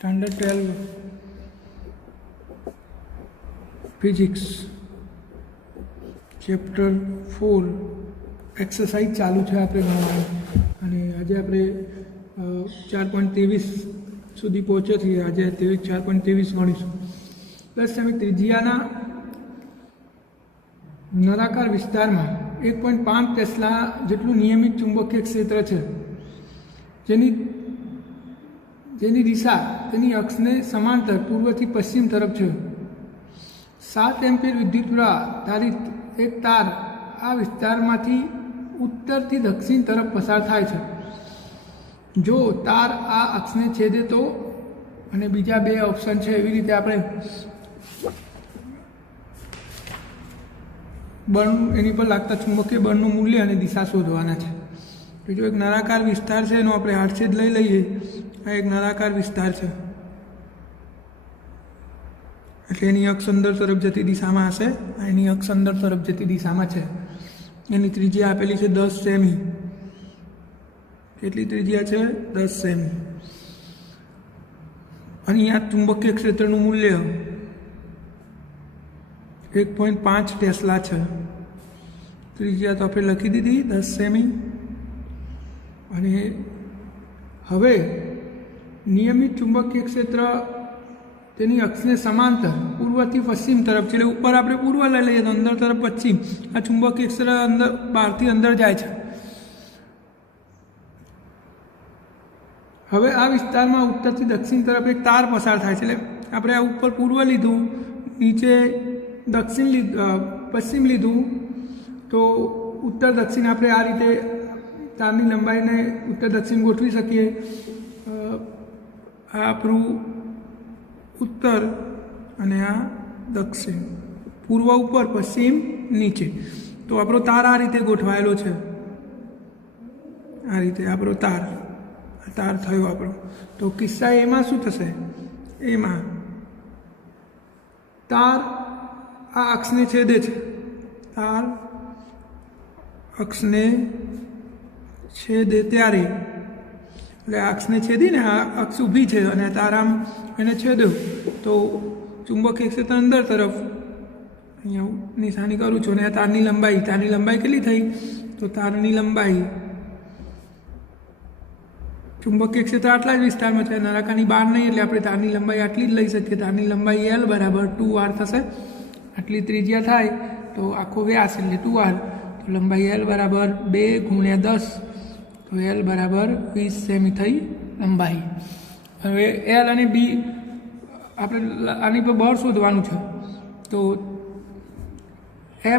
Standard 12 physics chapter 4 exercise ચાલુ છે આપણે ગણવાની, અને આજે આપણે 4.23 સુધી પહોંચ્યા છીએ. આજે 4.23 ગણીશું. 10 સેમી ત્રિજ્યાના નળાકાર વિસ્તારમાં 1.5 ટેસ્લા જેટલું નિયમિત ચુંબકીય ક્ષેત્ર છે, જેની દિશા તેની અક્ષને સમાંતર પૂર્વથી પશ્ચિમ તરફ છે. 7 એમ્પીયર વિદ્યુત પ્રવાહ ધારિત એક તાર આ વિસ્તારમાંથી ઉત્તરથી દક્ષિણ તરફ પસાર થાય છે. જો તાર આ અક્ષને છેદે તો, અને બીજા બે ઓપ્શન છે. એવી રીતે આપણે બળનું, એની પર લાગતા ચુંબકીય બળનું મૂલ્ય અને દિશા શોધવાના છે. તો જો એક નળાકાર વિસ્તાર છે, એનો આપણે આડછેદ લઈ લઈએ. આ એક નળાકાર વિસ્તાર છે, એટલે એની અક્ષ અંદર તરફ જતી દિશામાં હશે. આ એની અક્ષ અંદર તરફ જતી દિશામાં છે. એની ત્રિજ્યા આપેલી છે 10 સેમી. કેટલી ત્રિજ્યા છે? 10 સેમી. અહીંયા ચુંબકીય ક્ષેત્રનું મૂલ્ય 1.5 ટેસ્લા છે. ત્રિજ્યા તો આપણે લખી દીધી 10 સેમી. અને હવે નિયમિત ચુંબકીય ક્ષેત્ર તેની અક્ષને સમાંતર પૂર્વથી પશ્ચિમ તરફ છે. એટલે ઉપર આપણે પૂર્વ લઈ લઈએ તો અંદર તરફ પશ્ચિમ. આ ચુંબકીય ક્ષેત્ર અંદર, બહારથી અંદર જાય છે. હવે આ વિસ્તારમાં ઉત્તરથી દક્ષિણ તરફ એક તાર પસાર થાય છે. એટલે આપણે આ ઉપર પૂર્વ લીધું, નીચે પશ્ચિમ લીધું, તો ઉત્તર દક્ષિણ આપણે આ રીતે તારની લંબાઈને ઉત્તર દક્ષિણ ગોઠવી શકીએ. આ આપણું ઉત્તર અને આ દક્ષિણ. પૂર્વ ઉપર, પશ્ચિમ નીચે. તો આપણો તાર આ રીતે ગોઠવાયેલો છે. આ રીતે આપણો તાર થયો આપણો. તો કિસ્સા એમાં શું થશે? એમાં તાર આ અક્ષને છેદે છે. તાર અક્ષને છેદે ત્યારે, એટલે અક્ષને છેદીને આ અક્ષ ઊભી છે અને તાર આમ એને છેદ્યો, તો ચુંબકીય ક્ષેત્ર અંદર તરફ, અહીંયા નિશાની કરું છું. અને આ તારની લંબાઈ કેટલી થઈ? તો તારની લંબાઈ, ચુંબકીય ક્ષેત્ર આટલા જ વિસ્તારમાં છે, નળાકારની બહાર નહીં, એટલે આપણે તારની લંબાઈ આટલી જ લઈ શકીએ. તારની લંબાઈ L બરાબર 2R થશે. આટલી ત્રિજ્યા થાય તો આખો વ્યાસ એટલે 2R. તો લંબાઈ L બરાબર 2 × 10, તો L બરાબર 20 સેમી થઈ લંબાઈ. હવે L અને B આપણે આની પર બળ શોધવાનું છે. તો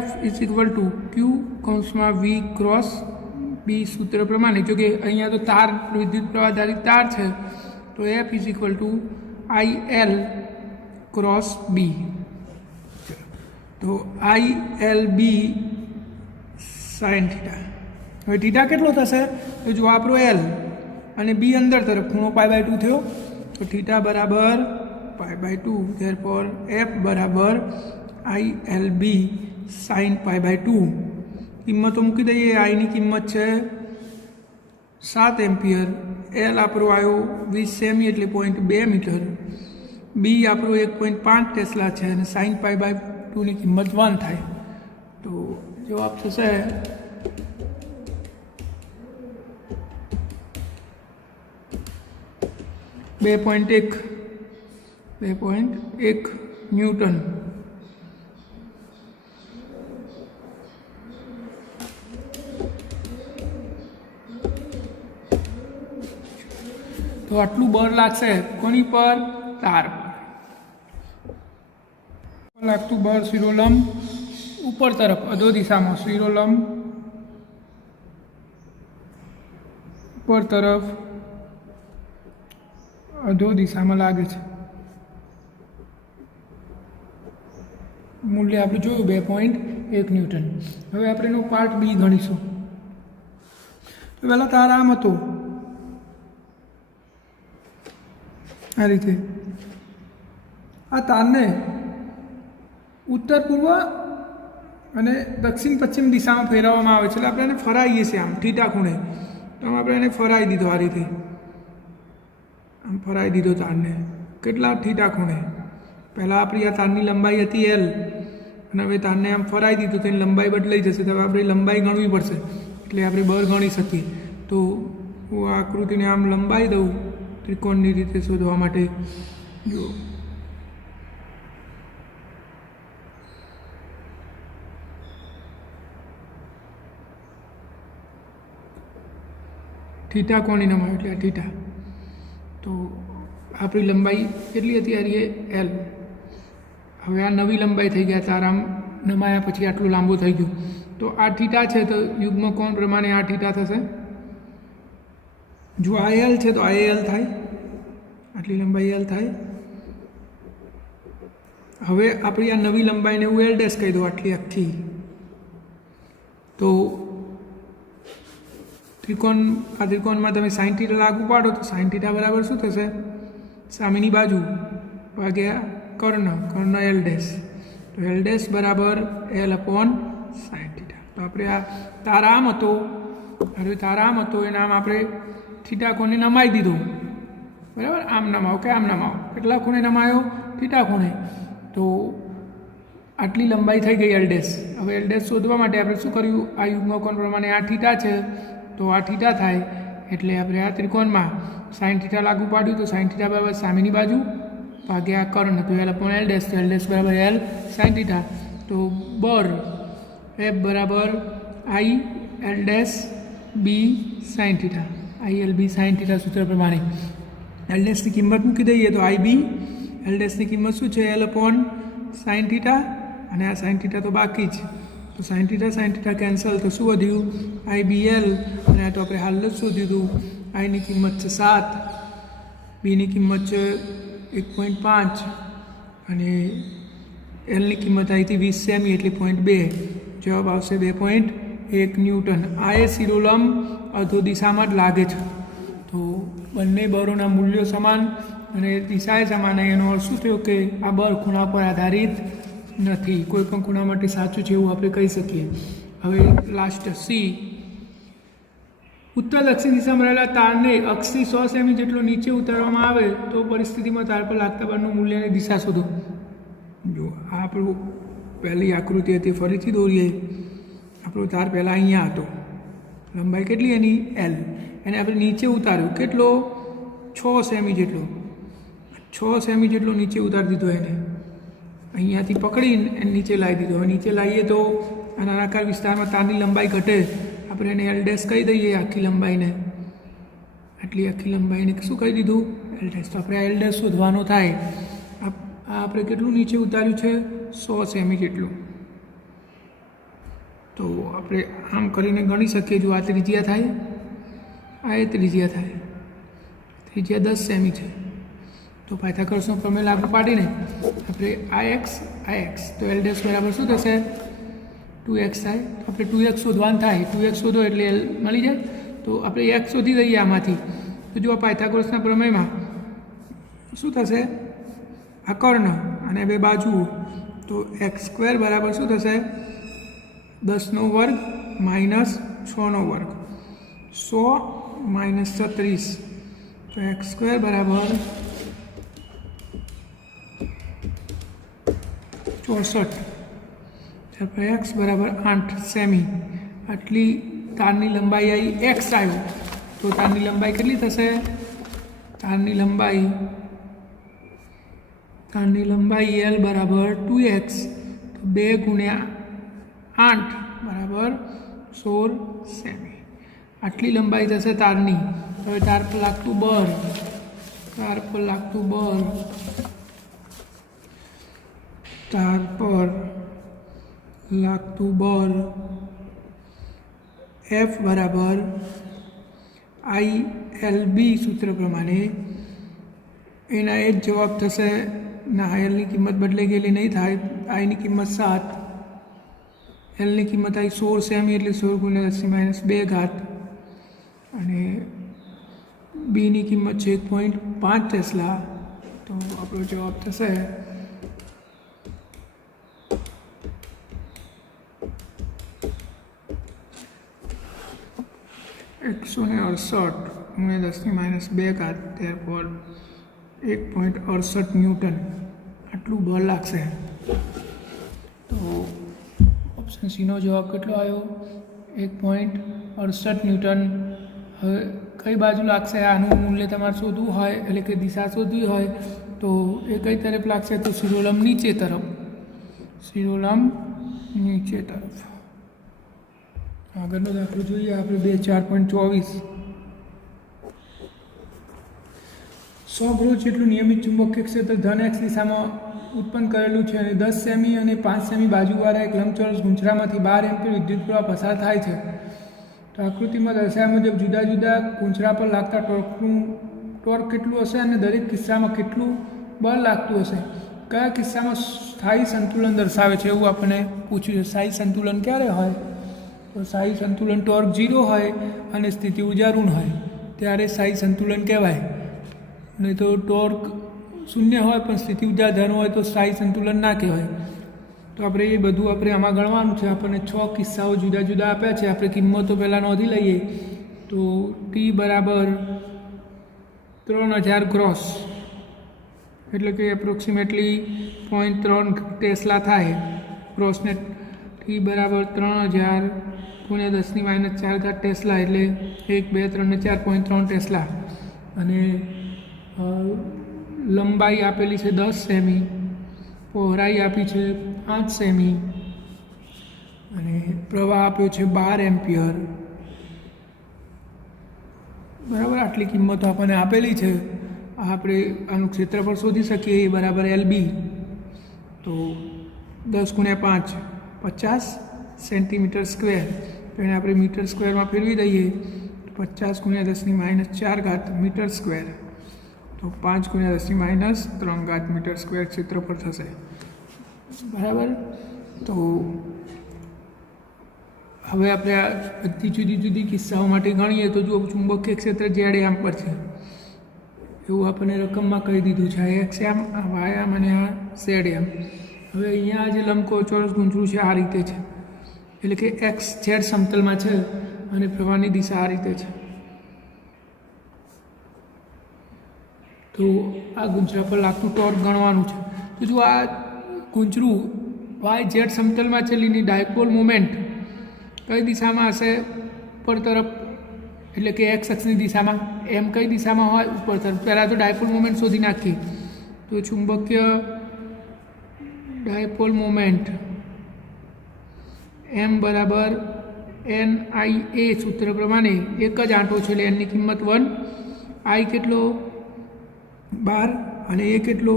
F = Q / V × B સૂત્ર પ્રમાણે, જો કે અહીંયા તો તાર વિદ્યુત પ્રવાહ આધારિત તાર છે, તો F = IL × B. તો ILB sin θ. હવે θ કેટલો થશે? તો જો આપણો L અને B અંદર તરફ ખૂણો π/2 થયો, તો θ બરાબર π/2. ધેરફોર F બરાબર ILB sin π/2. કિંમતો મૂકી દઈએ. આઈની કિંમત છે 7 એમ્પિયર. L આપણો આવ્યો 20 સેમી એટલે 0.2 મીટર. B આપણો 1.5 ટેસ્લા છે, અને sin π/2 ની કિંમત 1 થાય. તો જવાબ થશે 2.1 ન્યૂટન. તો આટલું બળ લાગશે કોની પર? તાર પર. લાગતું બળ શિરોલંબ ઉપર તરફ અધો દિશામાં, શિરોલંબ ઉપર તરફ અધો દિશામાં લાગે છે. મૂલ્ય આપણે જોયું 2.1 ન્યૂટન. હવે આપણે એનો પાર્ટ B ગણીશું. તો પહેલાં તાર આમ હતો, આ રીતે. આ તારને ઉત્તર પૂર્વ અને દક્ષિણ પશ્ચિમ દિશામાં ફેરવવામાં આવે છે. એટલે આપણે એને ફરાવીએ છીએ આમ થીટા ખૂણે. તો આપણે એને ફરાવી દીધો આ રીતે. આમ ફરાઈ દીધો તારને કેટલા થીટા ખૂણે પહેલાં આપણી આ તારની લંબાઈ હતી એલ અને હવે તારને આમ ફરાઈ દીધું તો એની લંબાઈ બદલાઈ જશે તો હવે આપણે લંબાઈ ગણવી પડશે એટલે આપણે બર ગણી શકીએ તો હું આ આકૃતિને આમ લંબાઈ દઉં ત્રિકોણની રીતે શોધવા માટે જો થીટા કોણી નમાયો એટલે થીટા તો આપણી લંબાઈ કેટલી હતી આ રીએ એલ હવે આ નવી લંબાઈ થઈ ગયા તાર આમ નમાયા પછી આટલું લાંબુ થઈ ગયું તો આ થીટા છે તો યુગ્મ કોણ પ્રમાણે આ થીટા થશે જો આ એલ છે તો આ એલ થાય આટલી લંબાઈ એલ થાય હવે આપણી આ નવી લંબાઈને હું એલ ડેશ કહી દઉં આટલી આખી તો ત્રિકોણમાં તમે સાઈન થીટા લાગુ પાડો તો સાઈન થીટા બરાબર શું થશે સામેની બાજુ ભાગ્યા કર્ણ એલ ડેશ તો એલ ડેશ બરાબર એલ અપોન સાઈન થીટા તો આપણે આ તારામ હતો એ નામ આપણે થીટા કોને નમાઈ દીધો બરાબર આમ નમાવો કે આમ નમાવો કેટલા ખૂણે નમાયો થીટા ખૂણે તો આટલી લંબાઈ થઈ ગઈ એલ ડેશ હવે એલ ડેશ શોધવા માટે આપણે શું કર્યું આ યુગ્મકોણ પ્રમાણે આ થીટા છે તો આ થીટા થાય એટલે આપણે આ ત્રિકોણમાં સાઈન થીટા લાગુ પાડ્યું તો સાઈન થીટા બરાબર સામેની બાજુ ભાગ્યા કર્ણ તો એલ અપોન એલ ડેશ બરાબર એલ સાઈન થીટા તો બર એફ બરાબર I L dash B sine theta I L B sine theta સૂત્ર પ્રમાણે એલ ડેશની કિંમત મૂકી દઈએ તો આઈ બી એલ ડેશની કિંમત શું છે એલ અપોન સાઈન થીટા અને આ સાઈન થીટા તો બાકી જ તો સાઈન થીટા કેન્સલ તો શું વધ્યું આઈ બી એલ અને આ તો આપણે હાલ જ શોધ્યું હતું આઈની કિંમત છે 7 બીની કિંમત છે 1.5 અને એલની કિંમત આવી હતી 20 સેમી એટલે 0.2 જવાબ આવશે 2.1 ન્યૂટન આ એ શિરોલંબ અધો દિશામાં જ લાગે છે તો બંને બરોના મૂલ્યો સમાન અને દિશાએ સમાન એનો અર્થ શું થયો કે આ બર ખૂણા પર આધારિત નથી કોઈ પણ ખૂણા માટે સાચું છે એવું આપણે કહી શકીએ હવે લાસ્ટ સી ઉત્તર દક્ષિણ દિશામાં રહેલા તારને અક્ષથી 100 સેમી જેટલો નીચે ઉતારવામાં આવે તો પરિસ્થિતિમાં તાર પર લાગતા બળનું મૂલ્ય અને દિશા શોધો જો આ આપણું પહેલી આકૃતિ હતી ફરીથી દોરીએ આપણો તાર પહેલાં અહીંયા હતો લંબાઈ કેટલી એની એલ એને આપણે નીચે ઉતાર્યો કેટલો 6 સેમી જેટલો 6 સેમી જેટલો નીચે ઉતારી દીધો એને અહીંયાથી પકડીને એને નીચે લાવી દીધો હવે નીચે લાવીએ તો આ નાનાકાર વિસ્તારમાં તારની લંબાઈ ઘટે આપણે એને એલ ડેશ કહી દઈએ આખી લંબાઈને આટલી આખી લંબાઈને શું કહી દીધું એલ ડેશ તો આપણે એલ ડેશ શોધવાનો થાય આ આપણે કેટલું નીચે ઉતાર્યું છે 100 સેમી જેટલું તો આપણે આમ કરીને ગણી શકીએ જો આ ત્રિજ્યા થાય આ એ ત્રિજ્યા થાય ત્રિજ્યા 10 સેમી છે તો પાયથાગોરસનો પ્રમેય લાગુ પાડીને આપણે આ એક્સ તો એલ ડેશ બરાબર શું થશે 2x થાય તો આપણે 2x શોધવાનું થાય 2x શોધો એટલે એલ મળી જાય તો આપણે x શોધી દઈએ આમાંથી તો જો આ પાયથાગોરસના પ્રમેયમાં શું થશે આ કર્ણ અને બે બાજુઓ તો x² બરાબર શું થશે 10નો વર્ગ માઇનસ 6નો વર્ગ 100 માઇનસ 36 તો x² બરાબર 64 ત્યારબાદ એક્સ બરાબર 8 સેમી આટલી તારની લંબાઈ આવી એક્સ આવ્યો તો તારની લંબાઈ કેટલી થશે તારની લંબાઈ એલ બરાબર 2x તો 2 ગુણ્યા 8 બરાબર 16 સેમી આટલી લંબાઈ થશે તારની હવે તાર પર લાગતું બળ તાર પર લાગતું બળ એફ બરાબર આઈ એલ બી સૂત્ર પ્રમાણે એના એ જ જવાબ થશે ના એલની કિંમત બદલાઈ ગયેલી નહીં થાય આઈની કિંમત 7 એલની કિંમત આવી 16 સેમી એટલે 16 ગુણ્યા 10⁻2 ઘાત અને બીની કિંમત છે 1.5 ટેસ્લા તો આપણો જવાબ થશે 168 ગુણ્યા 10⁻2 ઘાત therefore 1.68 ન્યૂટન આટલું બળ લાગશે. તો ઓપ્શન સીનો જવાબ કેટલો આવ્યો? 1.68 ન્યૂટન. હવે કઈ બાજુ લાગશે? આનું મૂલ્ય તમારે શોધવું હોય, એટલે કે દિશા શોધવી હોય તો એ કઈ તરફ લાગશે? તો શિરોલંબ નીચે તરફ. શિરોલંબ નીચે તરફ. આગળનો દાખલો જોઈએ આપણે 4.24. 100 ગ્રોસ જેટલું નિયમિત ચુંબકીય ક્ષેત્ર ધન એક્સ દિશામાં ઉત્પન્ન કરેલું છે અને 10 સેમી અને 5 સેમી બાજુવાળા એક લંબચોરસ ગુંચરામાંથી 12 એમ્પીયર વિદ્યુત પ્રવાહ પસાર થાય છે. તો આકૃતિમાં દર્શાવ્યા મુજબ જુદા જુદા ગુંચરા પર લાગતા ટોર્ક કેટલું હશે અને દરેક કિસ્સામાં કેટલું બળ લાગતું હશે? કયા કિસ્સામાં સ્થાયી સંતુલન દર્શાવે છે એવું આપણને પૂછ્યું છે. સ્થાયી સંતુલન ક્યારે હોય? તો સ્થાયી સંતુલન ટોર્ક 0 હોય અને સ્થિતિ ઊર્જા ઋણ હોય ત્યારે સ્થાયી સંતુલન કહેવાય. નહીં તો ટોર્ક 0 હોય પણ સ્થિતિ ઊર્જા ધન હોય તો સ્થાયી સંતુલન ના કહેવાય. તો આપણે એ બધું આપણે આમાં ગણવાનું છે. આપણને 6 કિસ્સાઓ જુદા જુદા આપ્યા છે. આપણે કિંમતો પહેલાં નોંધી લઈએ. તો ટી બરાબર 3000 ગ્રોસ એટલે કે એપ્રોક્સિમેટલી 0.3 ટેસ્લા થાય. ગ્રોસને ટી બરાબર 3000 × 10⁻⁴ ટેસ્લા એટલે 1 2 3 ને 4.3 ટેસ્લા. અને લંબાઈ આપેલી છે 10 સેમી, પહોળાઈ આપી છે 5 સેમી અને પ્રવાહ આપ્યો છે 12 એમ્પિયર. બરાબર, આટલી કિંમતો આપણને આપેલી છે. આપણે આનું ક્ષેત્રફળ શોધી શકીએ. એ બરાબર LB. તો 10 × 5 50 સેન્ટીમીટર સ્ક્વેર. તો એને આપણે મીટર સ્ક્વેરમાં ફેરવી દઈએ. 50 × 10⁻⁴ મીટર સ્ક્વેર. તો 5 × 10⁻³ મીટર સ્ક્વેર ક્ષેત્રફળ થશે. બરાબર. તો હવે આપણે આ બધી જુદી જુદી કિસ્સાઓ માટે ગણીએ તો જો ચુંબકીય ક્ષેત્ર Z એમ પર છે એવું આપણને રકમમાં કહી દીધું છે. આ X એમ, આ Y એમ અને આ Z એમ. હવે અહીંયા જે લંબચોરસ ગુંચરું છે આ રીતે છે, એટલે કે X Z સમતલમાં છે અને પ્રવાહની દિશા આ રીતે છે. તો આ ગુંચરા પર લાગતું ટોર્ક ગણવાનું છે. તો જો આ ગુંચરું YZ સમતલમાં છે, એની ડાયપોલ મોમેન્ટ કઈ દિશામાં હશે? ઉપર તરફ, એટલે કે X અક્ષની દિશામાં. એમ કઈ દિશામાં હોય? ઉપર તરફ. પહેલાં તો ડાયપોલ મોમેન્ટ શોધી નાખીએ. તો ચુંબકીય ડાયપોલ મોમેન્ટ M બરાબર NIA સૂત્ર પ્રમાણે એક જ આંટો છે એટલે એની કિંમત 1. I કેટલો? 12 અને એ કેટલો?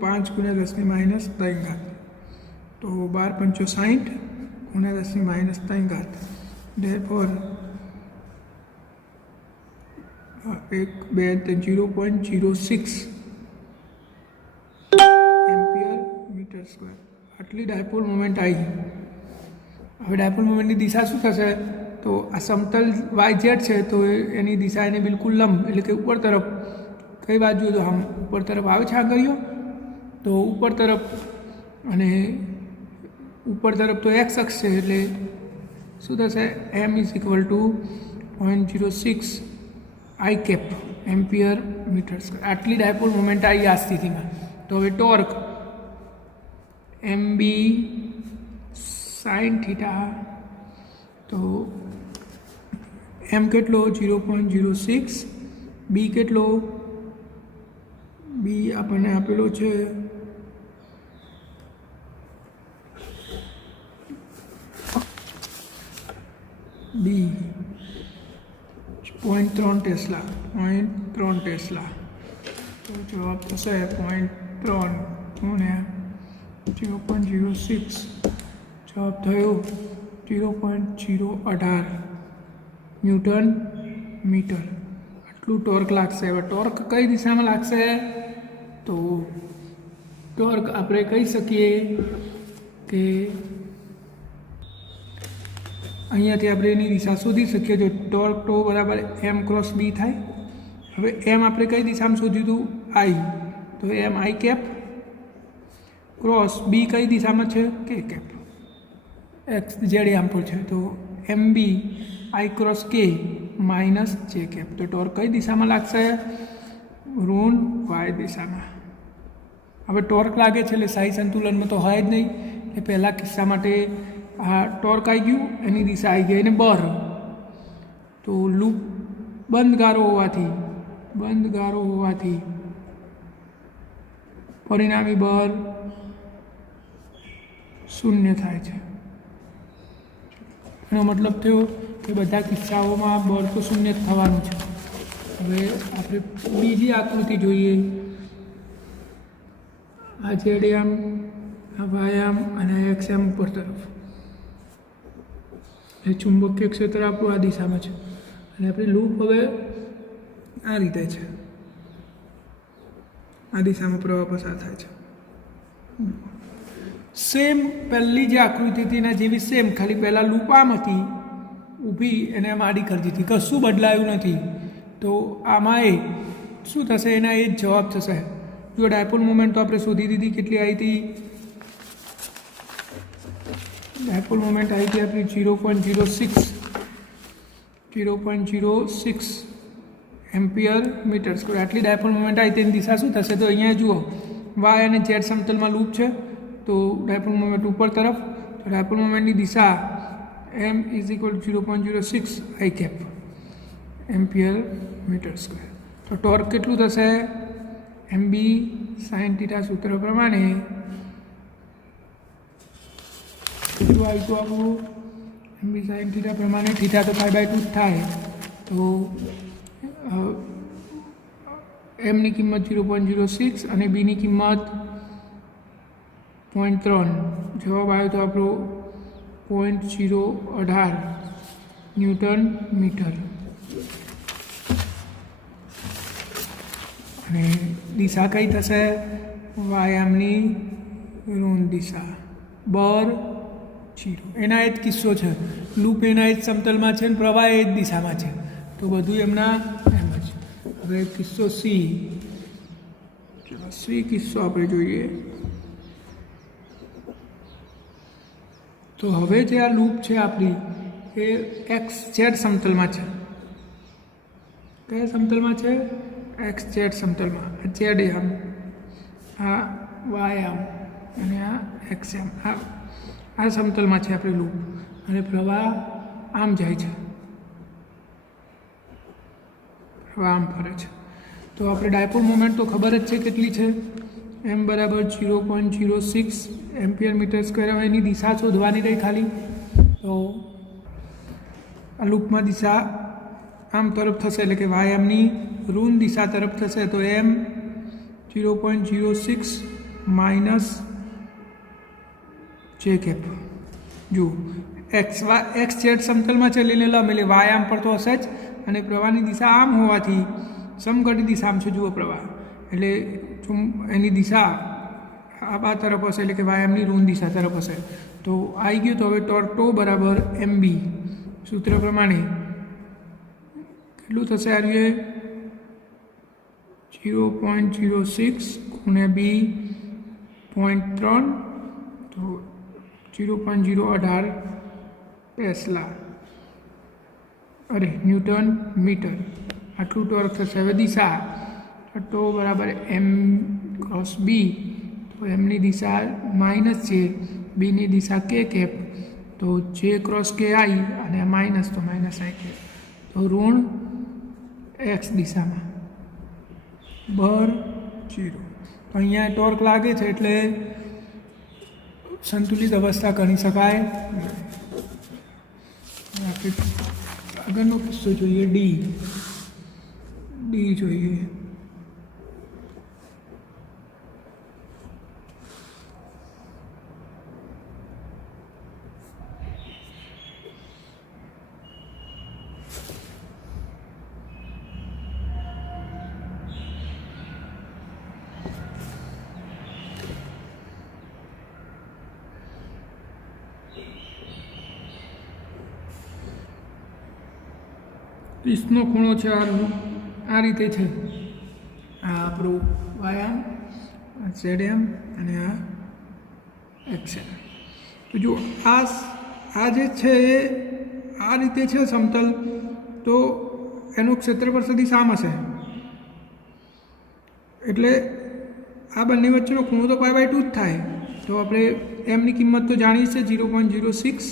5 × 10⁻⁴. તો 12 × 65 × 10⁻⁴. therefore 1 2 0.06 ampere metre square. આટલી ડાયપોલ મોમેન્ટ આવી. હવે ડાયપોલ મોમેન્ટની દિશા શું થશે? તો આ સમતલ YZ છે તો એની દિશા એને બિલકુલ લંબ, એટલે કે ઉપર તરફ. કઈ બાજુ? તો આમ ઉપર તરફ આવે છે આગળીઓ, તો ઉપર તરફ. અને ઉપર તરફ તો X અક્ષ છે એટલે શું થશે? M = 0.06 I cap ampere metre square. આટલી ડાયપોલ મોમેન્ટ આવી આ સ્થિતિમાં. તો હવે ટોર્ક MB sin θ. તો M કેટલો? 0.06. B કેટલો? B આપણને આપેલો છે B 0.3 ટેસ્લા. 0.3 ટેસ્લા. તો જવાબ થશે 0.3 × 0.06. જવાબ થયો 0.018 ન્યૂટન મીટર. આટલું ટોર્ક લાગશે. હવે ટોર્ક કઈ દિશામાં લાગશે? તો ટોર્ક આપણે કહી શકીએ કે અહીંયાથી આપણે એની દિશા શોધી શકીએ. જો ટોર્ક ટો બરાબર M × B થાય. હવે M આપણે કઈ દિશામાં શોધ્યું હતું? I. તો M I cap cross B કઈ દિશામાં છે? K cap. X Z એમ પર છે તો MB I × K - J cap. તો ટોર્ક કઈ દિશામાં લાગશે? ઋણ વાય દિશામાં. હવે ટોર્ક લાગે છે એટલે સ્થાયી સંતુલનમાં તો હોય જ નહીં. એ પહેલાં કિસ્સા માટે આ ટોર્ક આવી ગયું, એની દિશા આવી ગઈ એને બહાર. તો લૂપ બંધ ગારો હોવાથી પરિણામી બળ શૂન્ય થાય છે. એનો મતલબ થયો કે બધા કિસ્સાઓમાં બળ તો શૂન્ય જ થવાનું છે. હવે આપણે બીજી આકૃતિ જોઈએ. આ ઝેડ આ વાયામ અને આ એક્સએમ ઉપર તરફ એ ચુંબકીય ક્ષેત્ર આપણું આ દિશામાં છે અને આપણી લૂપ હવે આ રીતે છે, આ દિશામાં પ્રવાહ પસાર થાય છે. સેમ પહેલી જે આકૃતિ હતી એના જેવી સેમ, ખાલી પહેલાં લૂપ આમ હતી ઊભી, એને આમ આડી કરી દીધી, કશું બદલાયું નથી. તો આમાં એ શું થશે? એના એ જ જવાબ થશે. જો ડાયપોલ મોમેન્ટ તો આપણે શોધી દીધી, કેટલી આવી હતી? ડાયપોલ મોમેન્ટ આવી હતી આપણી 0.06 એમ્પિયર મીટર સ્ક્વેર. આટલી ડાયપોલ મોમેન્ટ આવી તેની દિશા શું થશે? તો અહીંયા જુઓ, વાય અને ઝેડ સમતલમાં લૂપ છે, તો ડાયપોલ મોમેન્ટ ઉપર તરફ. તો ડાયપોલ મોમેન્ટની દિશા m = 0.06 i cap ampere metre square. તો ટોર્ક કેટલું થશે? mb sin θ સૂત્ર પ્રમાણે કેટલું આવ્યું હતું આપણું? mb sin θ પ્રમાણે થીટા તો π/2 જ થાય, તો એમની કિંમત 0.06 અને બીની કિંમત 0.3. જવાબ આવ્યો તો આપણો 0.018 ન્યૂટન મીટર. અને દિશા કઈ થશે? વાયામની ઋણ દિશા. બળ 0. એના એ જ કિસ્સો છે, લૂપ એના એ જ સમતલમાં છે અને પ્રવાહ એ જ દિશામાં છે, તો બધું એમના એમ જ. હવે કિસ્સો સી કિસ્સો આપણે જોઈએ. તો હવે જે આ લૂપ છે આપણી એ એક્સ ઝેડ સમતલમાં છે. કયા સમતલમાં છે? એક્સ ઝેડ સમતલમાં. આ ઝેડ આમ, આ વાય આમ અને આ એક્સ આમ, આ સમતલમાં છે આપણી લૂપ. અને પ્રવાહ આમ જાય છે, પ્રવાહ આમ ફરે છે. તો આપણે ડાયપોલ મોમેન્ટ તો ખબર જ છે કેટલી છે, m = 0.06 એમ્પિયર મીટર સ્ક્વેર. હવે એની દિશા શોધવાની રહી ખાલી. તો આ લૂપમાં દિશા આમ તરફ થશે, એટલે કે વાયામની ઋણ દિશા તરફ થશે. તો m 0.06 - j કેપ. જુઓ, એક્સ ઝેડ સમતલમાં ચલી લેલા, એટલે વાયામ પર તો હશે જ. અને પ્રવાહની દિશા આમ હોવાથી સમઘટી દિશામાં છે, જુઓ પ્રવાહ, એટલે એની દિશા આ તરફ હશે, એટલે કે વાયામની ઋણ દિશા તરફ હશે. તો આવી ગયું. તો હવે ટોર્ક = mb સૂત્ર પ્રમાણે કેટલું થશે? આર્યુ 0.06 × b 0.3, તો 0.018 ટેસ્લા ન્યૂટન મીટર. આટલું ટોર્ક થશે. હવે દિશા ટો = m × b, તો એમની દિશા - છે, બીની દિશા k કેપ, તો j × k i અને માઇનસ તો -i કેપ. તો ઋણ x દિશામાં બળ 0. તો અહીંયા ટોર્ક લાગે છે એટલે સંતુલિત અવસ્થા ગણી શકાય. આપણે આગળનો કિસ્સો જોઈએ. ડી જોઈએ. ત્રીસનો ખૂણો છે, આ રીતે છે. આ આપણું વાયામ, આ ઝેડ અને આ એક્સએમ. તો જો આ જે છે એ આ રીતે છે સમતલ, તો એનું ક્ષેત્રફળ સદિશ આમ હશે. એટલે આ બંને વચ્ચેનો ખૂણો તો π/2 જ થાય. તો આપણે એમની કિંમત તો જાણીએ છીએ 0.06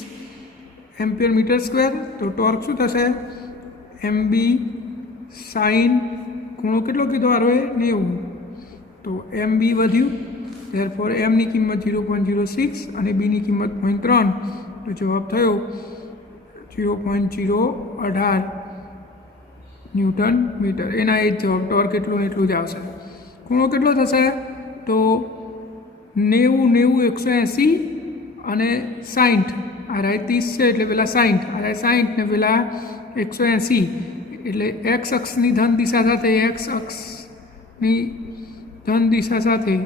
એમ્પિયર મીટર સ્ક્વેર. તો ટોર્ક શું થશે? MB સાઇન ખૂણો કેટલો કીધો આરોએ? 90. તો MB વધ્યું, ધેરફોર એમની કિંમત 0.06 અને બીની કિંમત 0.3. તો જવાબ થયો 0.018 ન્યૂટન મીટર. એના એ જ જવાબ. ટોર્ક એટલું એટલું જ આવશે. ખૂણો કેટલો થશે? તો 90 180 અને 60. આ રાય 30 છે એટલે પેલા 60, આ રાય 60 ને પેલા 180. એટલે એક્સ અક્ષની ધન દિશા સાથે એક્સ અક્ષની ધન દિશા સાથે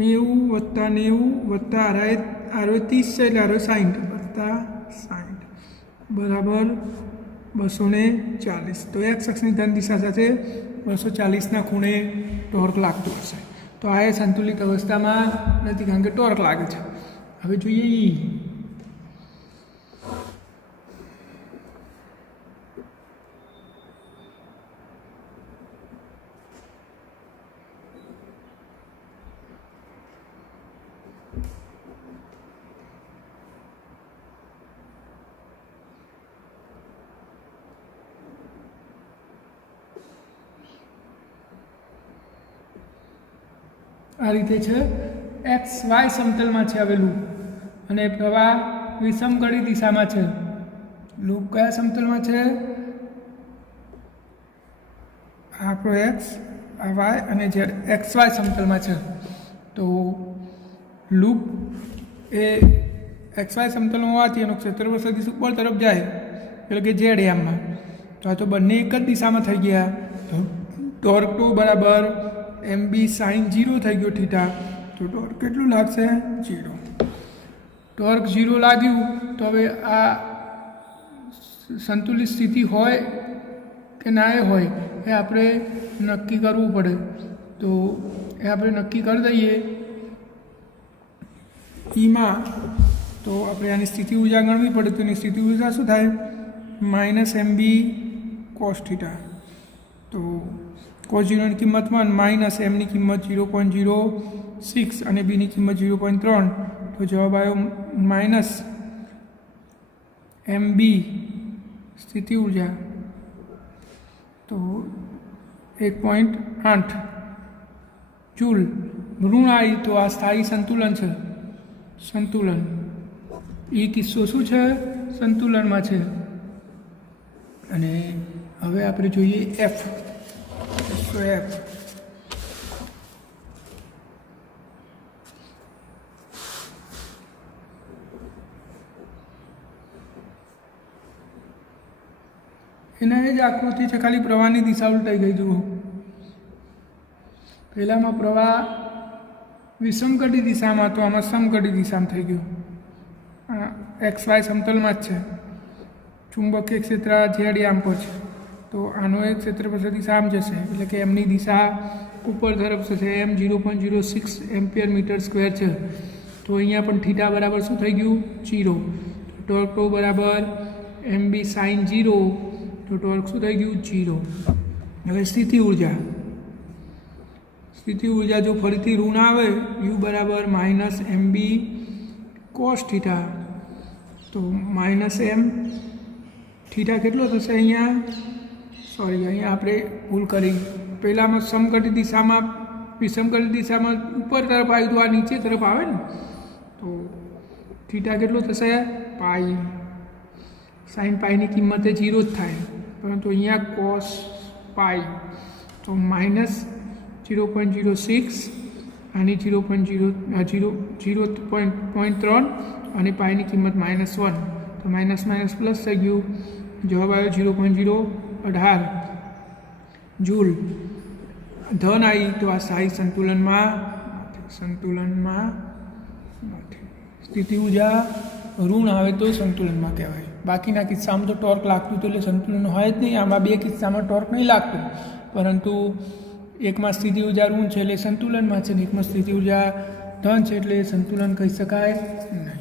90 + 90 + આરોએ 30 છે એટલે આરોએ 60 + 60 બરાબર 240. તો એક્સ અક્ષની ધન દિશા સાથે 240ના ખૂણે ટોર્ક લાગતું હશે. તો આ એ સંતુલિત અવસ્થામાં નથી, કારણ કે ટોર્ક લાગે છે. હવે જોઈએ ઈ. આ રીતે છે. XY સમતલમાં છે આવેલું અને પ્રવાહ વિષમકડી દિશામાં છે. લૂપ કયા સમતલમાં છે? આપણો X, આ Y અને Z XY સમતલમાં છે. તો લૂપ એ XY સમતલમાં હોવાથી એનો ક્ષેત્રફળ સદિશ ઉપર તરફ જાય, એટલે કે Z એમમાં. તો આ તો બંને એક જ દિશામાં થઈ ગયા. તો ટોર્ક તો બરાબર MB સાઇન 0 થઈ ગયો થીટા. તો ટોર્ક કેટલું લાગશે? 0. ટોર્ક 0 લાગ્યું તો હવે આ સંતુલિત સ્થિતિ હોય કે ના હોય એ આપણે નક્કી કરવું પડે. તો એ આપણે નક્કી કરી દઈએ ઈમાં. તો આપણે આની સ્થિતિ ઊર્જા ગણવી પડે. તો એની સ્થિતિ ઊર્જા શું થાય? -MB cos theta. તો cos 0 ની કિંમત 1 માઇનસ એમની કિંમત 0.06 અને બીની કિંમત 0.3. તો જવાબ આવ્યો -MB સ્થિતિ ઊર્જા. તો 1.8 જૂલ. ઋણ આવી તો આ સ્થાયી સંતુલન છે. સંતુલન એ કિસ્સો શું છે? સંતુલનમાં છે. અને હવે આપણે જોઈએ F. તો F એના એ જ આકૃતિ છે, ખાલી પ્રવાહની દિશા ઉલટાઈ ગઈ. જુઓ, પહેલામાં પ્રવાહ વિષમકડી દિશામાં, તો આમાં સમકડી દિશામાં થઈ ગયું. XY સમતલમાં જ છે. ચુંબકીય ક્ષેત્ર Z યામ પર છે. તો આનો એક ક્ષેત્રફળ સદિશ આમ જશે, એટલે કે એમની દિશા ઉપર તરફ જશે. M 0.06 એમ્પિયર મીટર સ્ક્વેર છે. તો અહીંયા પણ થીટા બરાબર શું થઈ ગયું? 0. ટોર્ક ટો બરાબર MB સાઇન 0. તો ટોર્ક શું થઈ ગયું? 0. હવે સ્થિતિ ઊર્જા. સ્થિતિ ઊર્જા જો ફરીથી ઋણ આવે, U બરાબર -MB cos થીટા. તો -M થીટા કેટલો થશે? અહીંયા આપણે ભૂલ કરી. પહેલામાં સમકડી દિશામાં, વિષમકડી દિશામાં ઉપર તરફ આવ્યું તો આ નીચે તરફ આવે ને. તો થીટા કેટલો થશે? પાઈ. સાઇન પાઈની કિંમતે 0 જ થાય, પરંતુ અહીંયા કોસ પાઈ. તો -0.06 આની 0.3 અને પાઈની કિંમત -1. તો માઇનસ પ્લસ થઈ ગયું. જવાબ આવ્યો 0.018 જૂલ. ધન આવી તો આ સ્થાયી સંતુલનમાં નથી. સ્થિતિ ઊર્જા ઋણ આવે તો સંતુલનમાં કહેવાય. બાકીના કિસ્સામાં તો ટોર્ક લાગતું હતું એટલે સંતુલન હોય જ નહીં. આમાં બે કિસ્સામાં ટોર્ક નહીં લાગતું, પરંતુ એકમાં સ્થિતિ ઊર્જા ઋણ છે એટલે સંતુલનમાં છે, ને એકમાં સ્થિતિ ઊર્જા ધન છે એટલે સંતુલન કહી શકાય નહીં.